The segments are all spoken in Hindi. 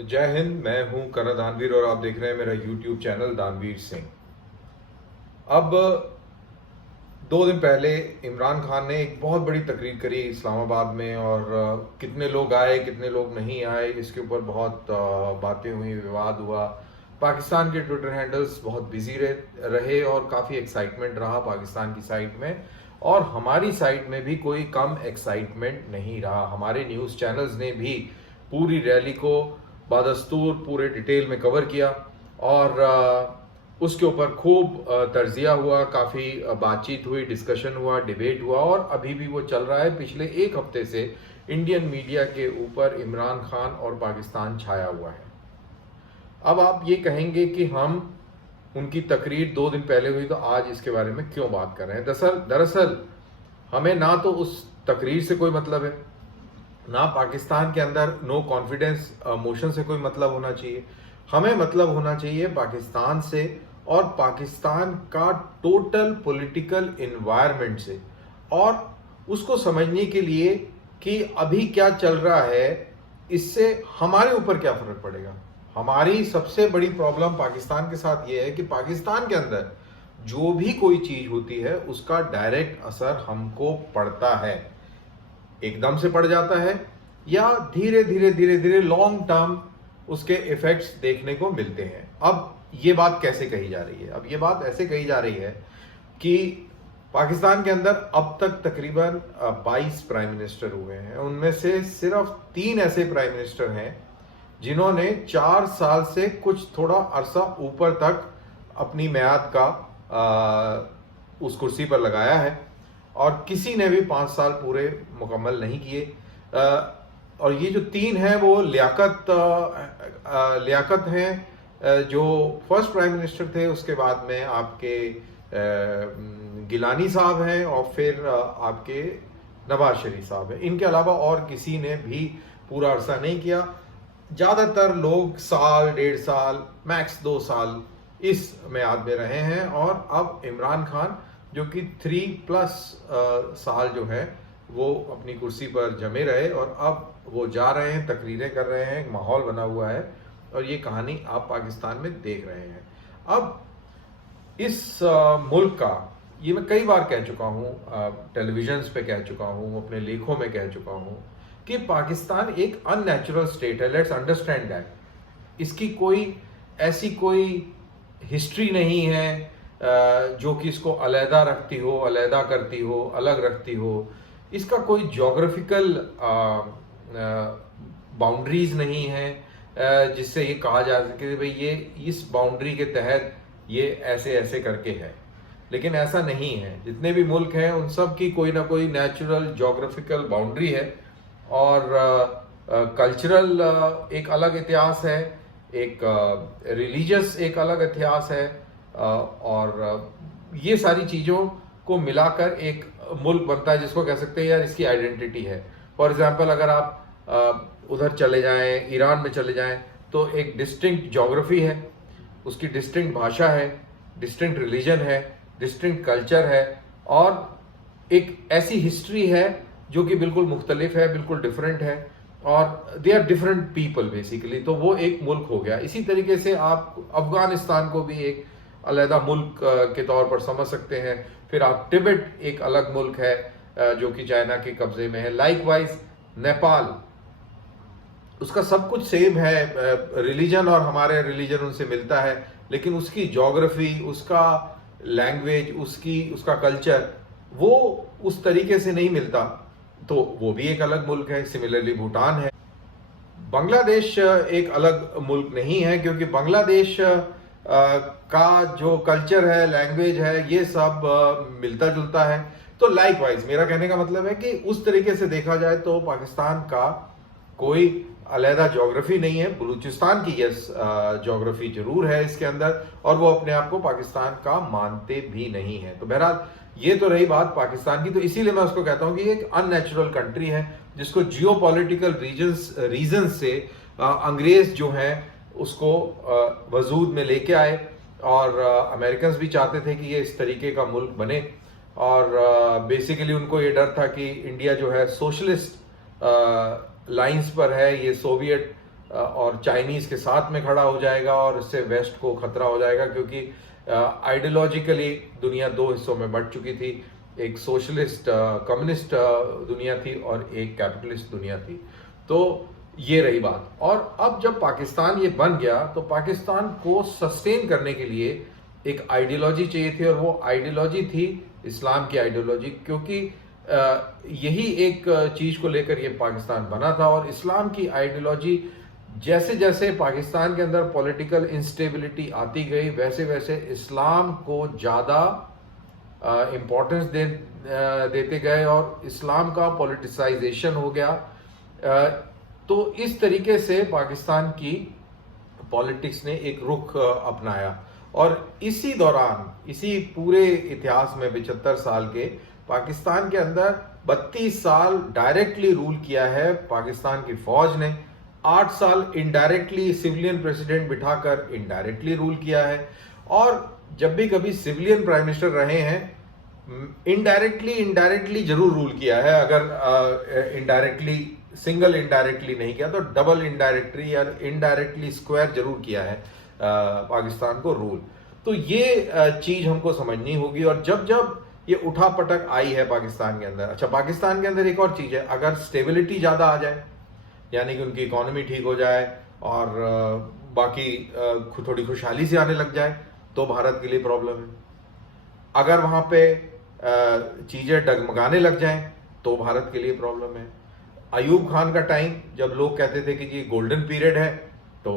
जय हिंद। मैं हूं करण दानवीर और आप देख रहे हैं मेरा यूट्यूब चैनल दानवीर सिंह। अब 2 दिन पहले इमरान खान ने एक बहुत बड़ी तकरीर करी इस्लामाबाद में और कितने लोग आए कितने लोग नहीं आए इसके ऊपर बहुत बातें हुई, विवाद हुआ। पाकिस्तान के ट्विटर हैंडल्स बहुत बिजी रहे और काफ़ी एक्साइटमेंट रहा पाकिस्तान की साइड में, और हमारी साइड में भी कोई कम एक्साइटमेंट नहीं रहा। हमारे न्यूज़ चैनल्स ने भी पूरी रैली को बादस्तूर पूरे डिटेल में कवर किया और उसके ऊपर खूब तर्जिया हुआ, काफ़ी बातचीत हुई, डिस्कशन हुआ, डिबेट हुआ और अभी भी वो चल रहा है। पिछले एक हफ्ते से इंडियन मीडिया के ऊपर इमरान खान और पाकिस्तान छाया हुआ है। अब आप ये कहेंगे कि हम उनकी तकरीर 2 दिन पहले हुई तो आज इसके बारे में क्यों बात कर रहे हैं। दरअसल हमें ना तो उस तकरीर से कोई मतलब है, ना पाकिस्तान के अंदर नो कॉन्फिडेंस मोशन से कोई मतलब होना चाहिए। हमें मतलब होना चाहिए पाकिस्तान से और पाकिस्तान का टोटल पॉलिटिकल इन्वायरमेंट से, और उसको समझने के लिए कि अभी क्या चल रहा है, इससे हमारे ऊपर क्या फर्क पड़ेगा। हमारी सबसे बड़ी प्रॉब्लम पाकिस्तान के साथ ये है कि पाकिस्तान के अंदर जो भी कोई चीज होती है उसका डायरेक्ट असर हमको पड़ता है, एकदम से पड़ जाता है या धीरे धीरे धीरे धीरे लॉन्ग टर्म उसके इफेक्ट्स देखने को मिलते हैं। अब ये बात कैसे कही जा रही है? अब ये बात ऐसे कही जा रही है कि पाकिस्तान के अंदर अब तक तकरीबन 22 प्राइम मिनिस्टर हुए हैं। उनमें से सिर्फ 3 ऐसे प्राइम मिनिस्टर हैं जिन्होंने 4 साल से कुछ थोड़ा अरसा ऊपर तक अपनी म्याद का उस कुर्सी पर लगाया है, और किसी ने भी 5 साल पूरे मुकम्मल नहीं किए। और ये जो 3 हैं वो लियाकत हैं, जो फर्स्ट प्राइम मिनिस्टर थे, उसके बाद में आपके गिलानी साहब हैं और फिर आपके नवाज शरीफ साहब हैं। इनके अलावा और किसी ने भी पूरा अरसा नहीं किया। ज़्यादातर लोग साल, 1.5 साल, मैक्स 2 साल इस म्याद में रहे हैं, और अब इमरान खान जो कि 3+ साल जो है वो अपनी कुर्सी पर जमे रहे और अब वो जा रहे हैं, तकरीरें कर रहे हैं, एक माहौल बना हुआ है और ये कहानी आप पाकिस्तान में देख रहे हैं। अब इस मुल्क का, ये मैं कई बार कह चुका हूँ, टेलीविजन्स पे कह चुका हूँ, अपने लेखों में कह चुका हूँ कि पाकिस्तान एक अननेचुरल स्टेट है। Let's understand that. इसकी कोई ऐसी कोई हिस्ट्री नहीं है जो कि इसको अलहदा रखती हो, अलहदा करती हो, अलग रखती हो। इसका कोई जोग्राफिकल बाउंड्रीज नहीं है जिससे ये कहा जा सके भाई ये इस बाउंड्री के तहत ये ऐसे ऐसे करके है, लेकिन ऐसा नहीं है। जितने भी मुल्क हैं उन सब की कोई ना कोई नेचुरल जोग्राफिकल बाउंड्री है, और कल्चरल एक अलग इतिहास है, एक रिलीजियस एक अलग इतिहास है, और ये सारी चीज़ों को मिलाकर एक मुल्क बनता है जिसको कह सकते हैं यार इसकी आइडेंटिटी है। फॉर एग्जांपल अगर आप उधर चले जाएं, ईरान में चले जाएं, तो एक डिस्टिंक्ट जोग्राफी है, उसकी डिस्टिंक्ट भाषा है, डिस्टिंक्ट रिलीजन है, डिस्टिंक्ट कल्चर है, और एक ऐसी हिस्ट्री है जो कि बिल्कुल मुख्तलिफ है, बिल्कुल डिफरेंट है, और they are different people basically. तो वो एक मुल्क हो गया। इसी तरीके से आप अफगानिस्तान को भी एक अलहदा मुल्क के तौर पर समझ सकते हैं। फिर आप तिब्बत एक अलग मुल्क है जो कि चाइना के कब्जे में है। लाइकवाइज नेपाल, उसका सब कुछ सेम है, रिलीजन और हमारे रिलीजन उनसे मिलता है, लेकिन उसकी जोग्राफी, उसका लैंग्वेज, उसका कल्चर वो उस तरीके से नहीं मिलता, तो वो भी एक अलग मुल्क है। सिमिलरली भूटान है। बांग्लादेश एक अलग मुल्क नहीं है, क्योंकि बांग्लादेश का जो कल्चर है, लैंग्वेज है, ये सब मिलता जुलता है। तो लाइकवाइज मेरा कहने का मतलब है कि उस तरीके से देखा जाए तो पाकिस्तान का कोई अलहदा जोग्राफी नहीं है। बलूचिस्तान की यस जोग्राफी जरूर है इसके अंदर, और वो अपने आप को पाकिस्तान का मानते भी नहीं है। तो बहरहाल ये तो रही बात पाकिस्तान की। तो इसीलिए मैं उसको कहता हूँ कि एक अननेचुरल कंट्री है जिसको जियोपॉलिटिकल रीजन से अंग्रेज जो हैं उसको वजूद में लेके आए, और अमेरिकन भी चाहते थे कि ये इस तरीके का मुल्क बने, और बेसिकली उनको ये डर था कि इंडिया जो है सोशलिस्ट लाइंस पर है, ये सोवियत और चाइनीज़ के साथ में खड़ा हो जाएगा और इससे वेस्ट को खतरा हो जाएगा, क्योंकि आइडियोलॉजिकली दुनिया दो हिस्सों में बंट चुकी थी। एक सोशलिस्ट कम्युनिस्ट दुनिया थी और एक कैपिटलिस्ट दुनिया थी। तो ये रही बात। और अब जब पाकिस्तान ये बन गया तो पाकिस्तान को सस्टेन करने के लिए एक आइडियोलॉजी चाहिए थी, और वो आइडियोलॉजी थी इस्लाम की आइडियोलॉजी, क्योंकि यही एक चीज़ को लेकर ये पाकिस्तान बना था। और इस्लाम की आइडियोलॉजी जैसे जैसे पाकिस्तान के अंदर पॉलिटिकल इंस्टेबिलिटी आती गई, वैसे वैसे इस्लाम को ज़्यादा इम्पोर्टेंस देते गए और इस्लाम का पॉलिटिसाइजेशन हो गया। तो इस तरीके से पाकिस्तान की पॉलिटिक्स ने एक रुख अपनाया। और इसी दौरान, इसी पूरे इतिहास में 75 साल के, पाकिस्तान के अंदर 32 साल डायरेक्टली रूल किया है पाकिस्तान की फौज ने, 8 साल इनडायरेक्टली सिविलियन प्रेसिडेंट बिठाकर इनडायरेक्टली रूल किया है। और जब भी कभी सिविलियन प्राइम मिनिस्टर रहे हैं, इनडायरेक्टली जरूर रूल किया है। अगर इनडायरेक्टली सिंगल इनडायरेक्टली नहीं किया तो डबल इनडायरेक्टली या इनडायरेक्टली स्क्वायर जरूर किया है पाकिस्तान को रूल। तो ये चीज हमको समझनी होगी। और जब जब ये उठा पटक आई है पाकिस्तान के अंदर, अच्छा पाकिस्तान के अंदर एक और चीज है, अगर स्टेबिलिटी ज्यादा आ जाए, यानी कि उनकी इकोनॉमी ठीक हो जाए और बाकी थोड़ी खुशहाली से आने लग जाए, तो भारत के लिए प्रॉब्लम है। अगर वहां पे चीजें डगमगाने लग जाएं तो भारत के लिए प्रॉब्लम है। अयूब खान का टाइम, जब लोग कहते थे कि ये गोल्डन पीरियड है, तो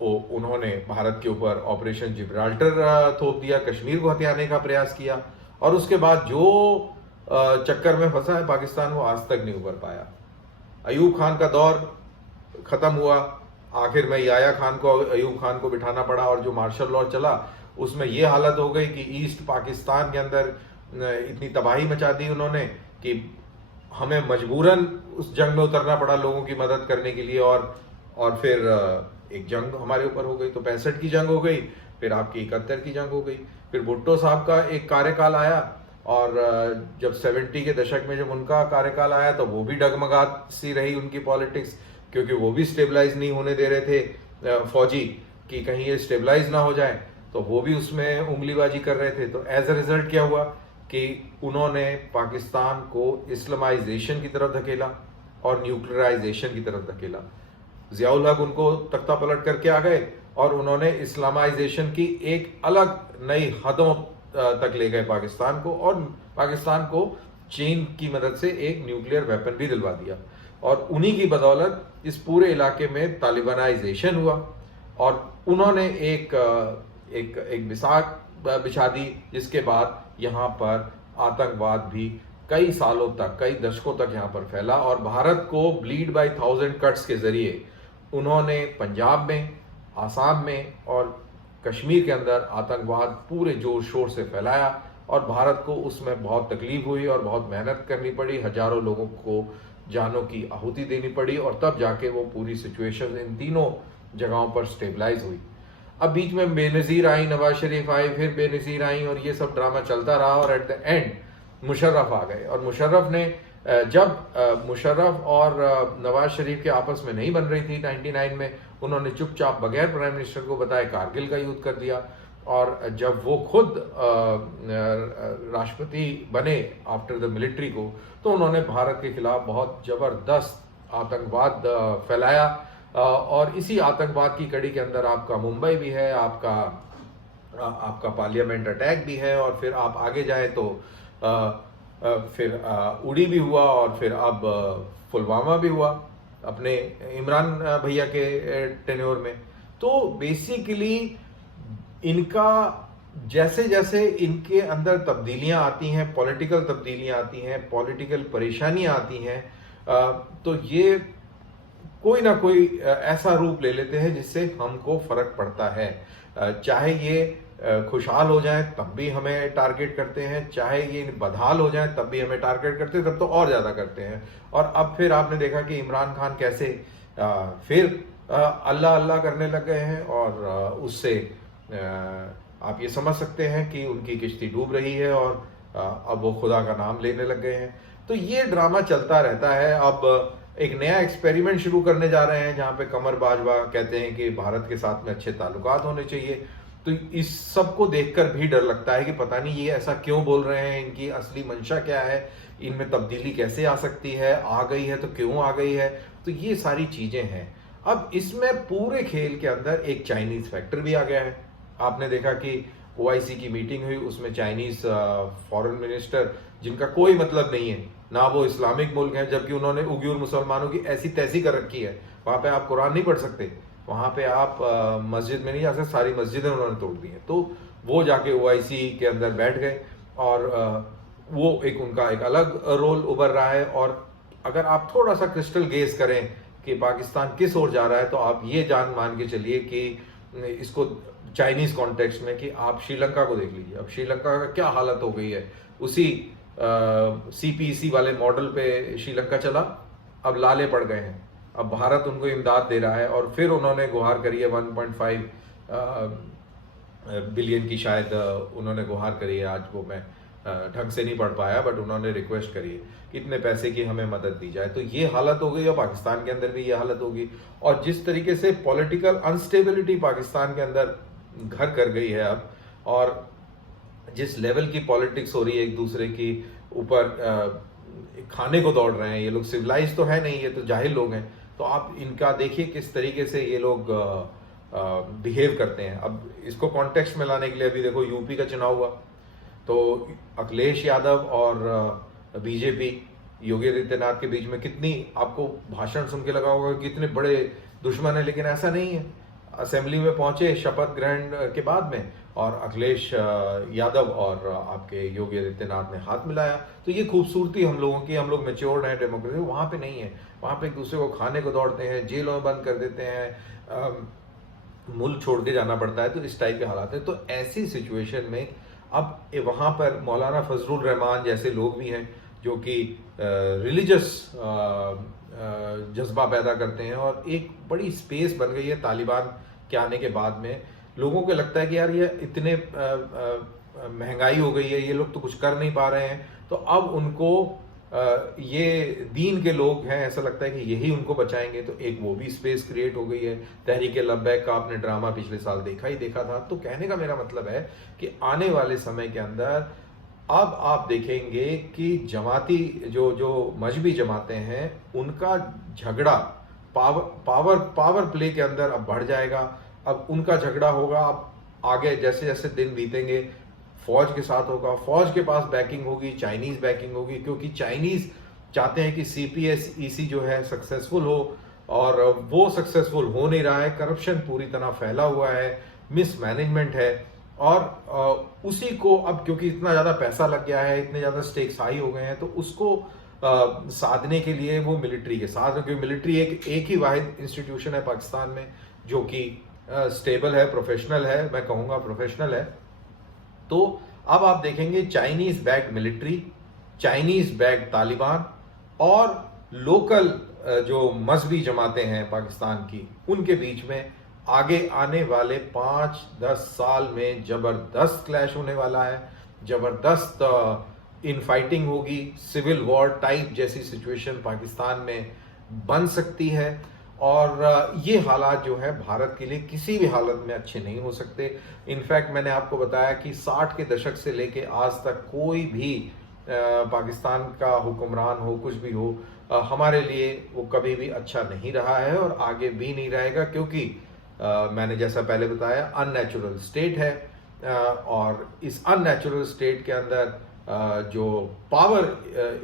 उन्होंने भारत के ऊपर ऑपरेशन जिब्राल्टर थोप दिया, कश्मीर को हथियाने का प्रयास किया, और उसके बाद जो चक्कर में फंसा है पाकिस्तान, वो आज तक नहीं उबर पाया। अयूब खान का दौर खत्म हुआ, आखिर में याया खान को, अयूब खान को बिठाना पड़ा, और जो मार्शल लॉ चला उसमें ये हालत हो गई कि ईस्ट पाकिस्तान के अंदर इतनी तबाही मचा दी उन्होंने कि हमें मजबूरन उस जंग में उतरना पड़ा लोगों की मदद करने के लिए। और फिर एक जंग हमारे ऊपर हो गई, तो 65 की जंग हो गई, फिर आपकी 71 की जंग हो गई, फिर भुट्टो साहब का एक कार्यकाल आया, और जब 70 के दशक में जब उनका कार्यकाल आया तो वो भी डगमगात सी रही उनकी पॉलिटिक्स, क्योंकि वो भी स्टेबलाइज नहीं होने दे रहे थे फौजी, कि कहीं ये स्टेबलाइज ना हो जाए, तो वो भी उसमें उंगलीबाजी कर रहे थे। तो एज अ रिजल्ट क्या हुआ कि उन्होंने पाकिस्तान को इस्लामाइजेशन की तरफ धकेला और न्यूक्लियराइजेशन की तरफ धकेला। ज़ियाउल हक उनको तख्ता पलट करके आ गए और उन्होंने इस्लामाइजेशन की एक अलग नई हदों तक ले गए पाकिस्तान को, और पाकिस्तान को चीन की मदद से एक न्यूक्लियर वेपन भी दिलवा दिया। और उन्हीं की बदौलत इस पूरे इलाके में तालिबानाइजेशन हुआ, और उन्होंने एक मिसाक बिछा दी, जिसके बाद यहाँ पर आतंकवाद भी कई सालों तक, कई दशकों तक यहाँ पर फैला। और भारत को ब्लीड बाय 1000 कट्स के जरिए उन्होंने पंजाब में, आसाम में और कश्मीर के अंदर आतंकवाद पूरे जोर शोर से फैलाया, और भारत को उसमें बहुत तकलीफ हुई और बहुत मेहनत करनी पड़ी, हजारों लोगों को जानों की आहुति देनी पड़ी, और तब जाके वो पूरी सिचुएशन इन तीनों जगहों पर स्टेबलाइज हुई। अब बीच में बेनज़ीर आई, नवाज शरीफ आई, फिर बेनज़ीर आई, और ये सब ड्रामा चलता रहा, और एट द एंड मुशर्रफ आ गए। और मुशर्रफ ने, जब मुशर्रफ और नवाज शरीफ के आपस में नहीं बन रही थी 99 में, उन्होंने चुपचाप बगैर प्राइम मिनिस्टर को बताए कारगिल का युद्ध कर दिया। और जब वो खुद राष्ट्रपति बने आफ्टर द मिलिट्री को, तो उन्होंने भारत के खिलाफ बहुत ज़बरदस्त आतंकवाद फैलाया। और इसी आतंकवाद की कड़ी के अंदर आपका मुंबई भी है, आपका पार्लियामेंट अटैक भी है, और फिर आप आगे जाए तो फिर उड़ी भी हुआ, और फिर अब पुलवामा भी हुआ अपने इमरान भैया के टेन्योर में। तो बेसिकली इनका जैसे जैसे इनके अंदर तब्दीलियां आती हैं, पॉलिटिकल तब्दीलियां आती हैं, पॉलिटिकल परेशानियां आती हैं, तो ये कोई ना कोई ऐसा रूप ले लेते हैं जिससे हमको फर्क पड़ता है। चाहे ये खुशहाल हो जाए तब भी हमें टारगेट करते हैं, चाहे ये बदहाल हो जाए तब भी हमें टारगेट करते हैं, तब तो और ज़्यादा करते हैं। और अब फिर आपने देखा कि इमरान खान कैसे फिर अल्लाह अल्लाह करने लग गए हैं, और उससे आप ये समझ सकते हैं कि उनकी किश्ती डूब रही है, और अब वो खुदा का नाम लेने लग गए हैं। तो ये ड्रामा चलता रहता है। अब एक नया एक्सपेरिमेंट शुरू करने जा रहे हैं जहां पे कमर बाजवा कहते हैं कि भारत के साथ में अच्छे ताल्लुकात होने चाहिए। तो इस सब को देखकर भी डर लगता है कि पता नहीं ये ऐसा क्यों बोल रहे हैं, इनकी असली मंशा क्या है, इनमें तब्दीली कैसे आ सकती है, आ गई है तो क्यों आ गई है। तो ये सारी चीजें हैं। अब इसमें पूरे खेल के अंदर एक चाइनीज फैक्टर भी आ गया है। आपने देखा कि ओआईसी की मीटिंग हुई, उसमें चाइनीज फॉरेन मिनिस्टर, जिनका कोई मतलब नहीं है, ना वो इस्लामिक मुल्क है, जबकि उन्होंने उइगुर मुसलमानों की ऐसी तैसी कर रखी है, वहां पे आप कुरान नहीं पढ़ सकते, वहां पे आप मस्जिद में नहीं जा सकते, सारी मस्जिदें उन्होंने तोड़ दी हैं। तो वो जाके ओआईसी के अंदर बैठ गए और वो एक उनका एक अलग रोल उभर रहा है। और अगर आप थोड़ा सा क्रिस्टल गेज करें कि पाकिस्तान किस ओर जा रहा है, तो आप ये जान मान के चलिए कि इसको चाइनीज कॉन्टेक्स्ट में कि आप श्रीलंका को देख लीजिए। अब श्रीलंका का क्या हालत हो गई है, उसी सीपीसी वाले मॉडल पे श्रीलंका चला, अब लाले पड़ गए हैं। अब भारत उनको इमदाद दे रहा है और फिर उन्होंने गुहार करी है 1.5 बिलियन की, शायद उन्होंने गुहार करी है। आज वो मैं ढंग से नहीं पढ़ पाया, बट उन्होंने रिक्वेस्ट करी है कि इतने पैसे की हमें मदद दी जाए। तो ये हालत हो गई और पाकिस्तान के अंदर भी ये हालत होगी। और जिस तरीके से पॉलिटिकल अनस्टेबिलिटी पाकिस्तान के अंदर घर कर गई है अब, और जिस लेवल की पॉलिटिक्स हो रही है एक दूसरे की ऊपर, खाने को दौड़ रहे हैं ये लोग। सिविलाइज तो है नहीं, ये तो जाहिल लोग हैं। तो आप इनका देखिए किस तरीके से ये लोग बिहेव करते हैं। अब इसको कॉन्टेक्स्ट में लाने के लिए अभी देखो यूपी का चुनाव हुआ, तो अखिलेश यादव और बीजेपी योगी आदित्यनाथ के बीच में कितनी, आपको भाषण सुन के लगा होगा कि कितने बड़े दुश्मन है, लेकिन ऐसा नहीं है। असेंबली में पहुंचे शपथ ग्रहण के बाद में, और अखिलेश यादव और आपके योगी आदित्यनाथ ने हाथ मिलाया। तो ये खूबसूरती हम लोगों की, हम लोग मेच्योर्ड हैं, डेमोक्रेसी वहाँ पे नहीं है। वहाँ पे एक दूसरे को खाने को दौड़ते हैं, जेलों में बंद कर देते हैं, मुल्क छोड़ के जाना पड़ता है। तो इस टाइप के हालात है। तो ऐसी सिचुएशन में अब वहाँ पर मौलाना फजलुर रहमान जैसे लोग भी हैं जो कि रिलीजियस जज्बा पैदा करते हैं, और एक बड़ी स्पेस बन गई है तालिबान के आने के बाद में। लोगों को लगता है कि यार ये इतने महंगाई हो गई है, ये लोग तो कुछ कर नहीं पा रहे हैं, तो अब उनको ये दीन के लोग हैं, ऐसा लगता है कि यही उनको बचाएंगे। तो एक वो भी स्पेस क्रिएट हो गई है। तहरीक लब्बैक का आपने ड्रामा पिछले साल देखा था। तो कहने का मेरा मतलब है कि आने वाले समय के अंदर अब आप देखेंगे कि जमाती जो मजहबी जमातें हैं, उनका झगड़ा पावर प्ले के अंदर अब बढ़ जाएगा। अब उनका झगड़ा होगा, अब आगे जैसे जैसे दिन बीतेंगे फौज के साथ होगा, फौज के पास बैकिंग होगी, चाइनीज बैकिंग होगी, क्योंकि चाइनीज चाहते हैं कि सीपीएसईसी जो है सक्सेसफुल हो, और वो सक्सेसफुल हो नहीं रहा है। करप्शन पूरी तरह फैला हुआ है, मिसमैनेजमेंट है, और उसी को अब क्योंकि इतना ज़्यादा पैसा लग गया है, इतने ज़्यादा स्टेक्स हाई हो गए हैं, तो उसको साधने के लिए वो मिलिट्री के साथ, क्योंकि मिलिट्री एक ही वाहिद इंस्टीट्यूशन है पाकिस्तान में जो कि स्टेबल है, प्रोफेशनल है, मैं कहूँगा प्रोफेशनल है। तो अब आप देखेंगे Chinese backed military, Chinese backed Taliban, और लोकल जो मजहबी जमातें हैं पाकिस्तान की, उनके बीच में आगे आने वाले 5-10 साल में जबरदस्त क्लैश होने वाला है। जबरदस्त इनफाइटिंग होगी, सिविल वॉर टाइप जैसी सिचुएशन पाकिस्तान में बन सकती है। और ये हालात जो है भारत के लिए किसी भी हालत में अच्छे नहीं हो सकते। इनफैक्ट मैंने आपको बताया कि 60 के दशक से लेके आज तक कोई भी पाकिस्तान का हुक्मरान हो, कुछ भी हो, हमारे लिए वो कभी भी अच्छा नहीं रहा है और आगे भी नहीं रहेगा, क्योंकि मैंने जैसा पहले बताया अननेचुरल स्टेट है। और इस अननेचुरल स्टेट के अंदर जो पावर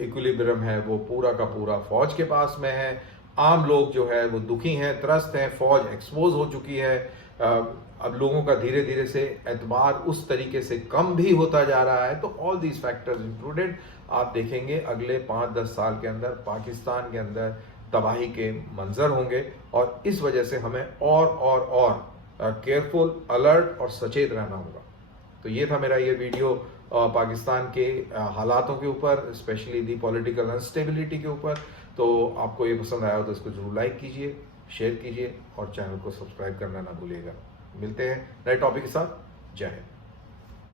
इक्विलिब्रियम है वो पूरा का पूरा फौज के पास में है। आम लोग जो है वो दुखी हैं, त्रस्त हैं, फौज एक्सपोज हो चुकी है। अब लोगों का धीरे धीरे से एतबार उस तरीके से कम भी होता जा रहा है। तो ऑल दीज फैक्टर्स इंक्लूडेड आप देखेंगे अगले 5-10 साल के अंदर पाकिस्तान के अंदर तबाही के मंजर होंगे, और इस वजह से हमें और केयरफुल, अलर्ट और सचेत रहना होगा। तो ये था मेरा ये वीडियो पाकिस्तान के हालातों के ऊपर, स्पेशली दी पॉलिटिकल अनस्टेबिलिटी के ऊपर। तो आपको ये पसंद आया हो तो इसको जरूर लाइक कीजिए, शेयर कीजिए और चैनल को सब्सक्राइब करना ना भूलिएगा। मिलते हैं नए टॉपिक के साथ। जय हिंद।